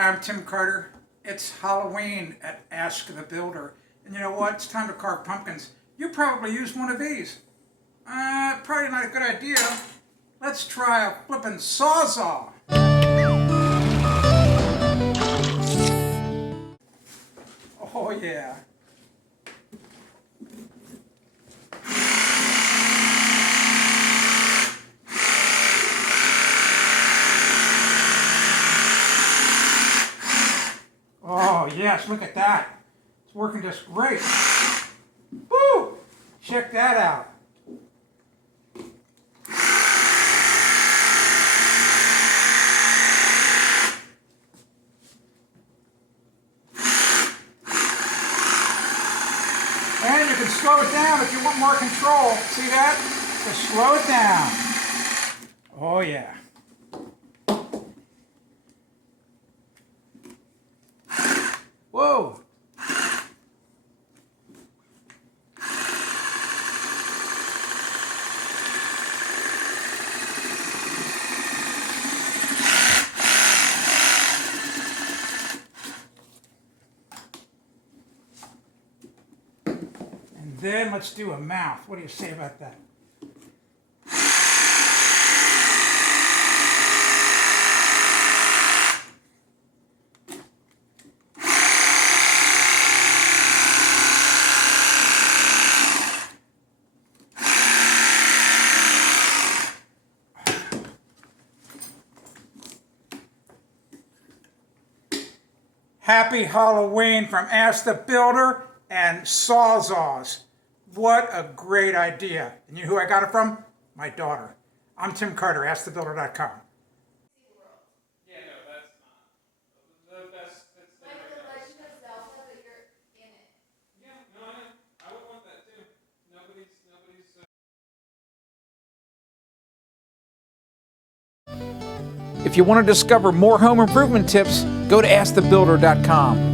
Hi, I'm Tim Carter. It's Halloween at Ask the Builder. And you know what? It's time to carve pumpkins. You probably used one of these. Probably not a good idea. Let's try a flippin' Sawzall. Oh yeah. Oh yes, look at that. It's working just great. Woo! Check that out. And you can slow it down if you want more control. See that? Just slow it down. Oh yeah. Whoa. And then let's do a mouth. What do you say about that? Happy Halloween from Ask the Builder and Sawzalls. What a great idea. And you know who I got it from? My daughter. I'm Tim Carter, AskTheBuilder.com. Yeah, no, that's not. The best fits there. Like the Legend of Zelda, but you're in it. Yeah, no, I would want that too. Nobody's. If you want to discover more home improvement tips, go to AskTheBuilder.com.